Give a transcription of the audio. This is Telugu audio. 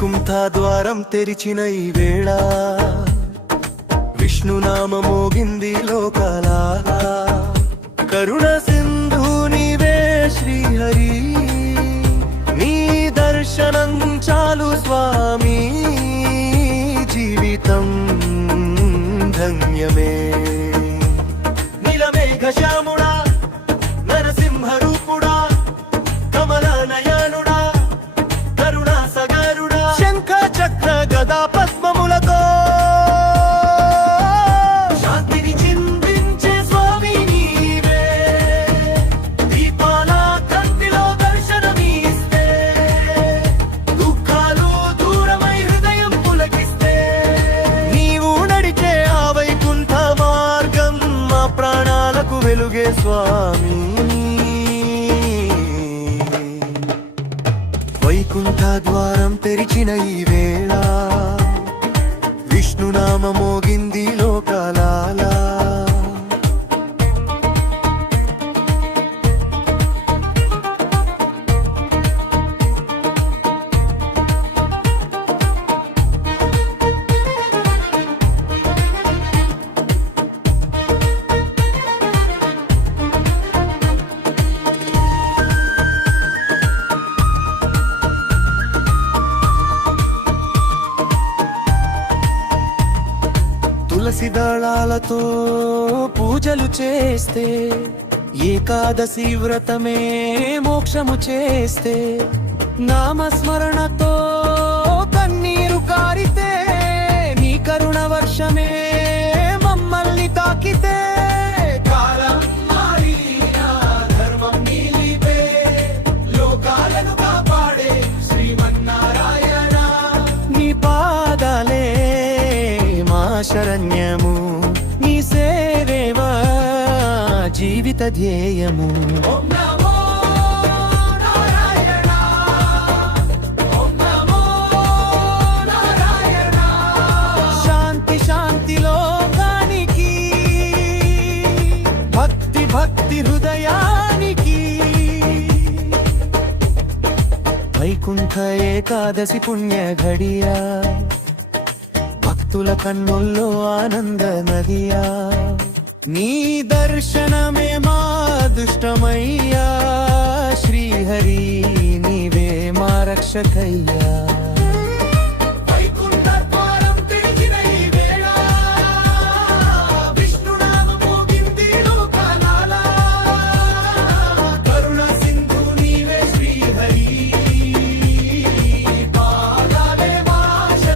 వైకుంఠ ద్వారం తెరిచిన ఈ వేళ విష్ణునామ మోగింది లోకాలారా. కరుణ సింధు నీవే శ్రీహరి, నీ దర్శనం చాలు స్వామి, జీవితం ధన్యమే. నీలమేఘ శ్యాముడా, నరసింహ రూపుడా, కమల నయనుడా, కరుణా సగరుడా, శంఖ చక్ర గదా పద్మములతో శాంతిని చిందించే స్వామి నీవే. దీపాల కంటిలో దర్శనమిస్తే, దుఃఖాలు దూరమై హృదయం పులకిస్తే, నీవు నడిచే ఆ వైకుంఠ మార్గం మా ప్రాణాలకు వెలుగే స్వామి. వైకుంఠ ద్వారం తెరిచిన ఈ వేళ విష్ణునామ మోగింది లోకాలాలా. తులసి దళాలతో పూజలు చేస్తే, ఏకాదశి వ్రతమే మోక్షము చేస్తే, నామస్మరణతో కన్నీరు కారితే, నీ కరుణ వర్షమే మమ్మల్ని తాకితే, కాలం మారినా ధర్మం నిలిపే, లోకాలను కాపాడే శ్రీమన్నారాయణ. నీ పాదాలే శరణ్యము, నీ సేవేవా జీవిత ధ్యేయము. ఓం నమో నారాయణ, ఓం నమో నారాయణ. శాంతి శాంతి లోకానికి, భక్తి భక్తి హృదయానికి. వైకుంఠ ఏకాదశి పుణ్య ఘడియా, భక్తుల కన్నుల్లో ఆనంద నదియా. నీ దర్శనమే మా దుష్టమయ్యా, శ్రీహరి నీవే మా రక్షకయ్యా.